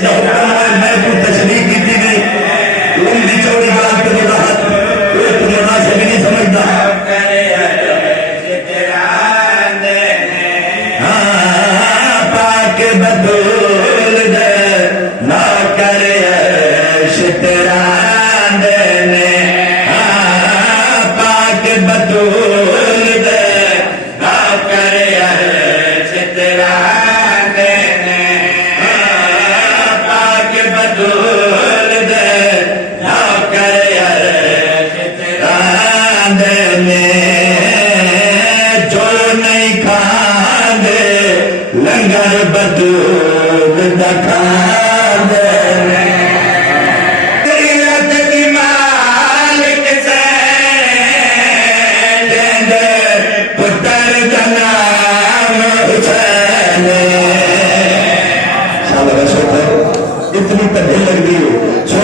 इसका हुक्म और मैं को तशरीह की थी गई लंबी चौड़ी बात को वजाहत कोई तो मुनासिब नहीं समझदा पाक बतूल दे ना करे शितरान ने पाक बतूल दे ना करे शितरान ने पाक बतूल दे ना करे शितरान ने जो नहीं खांदे लंगर बतूल दखांदे गरीबत की मालिक से लेंदे पुत्र का नाम हुसैन। शाबाश, इतनी तबीयत लग रही है।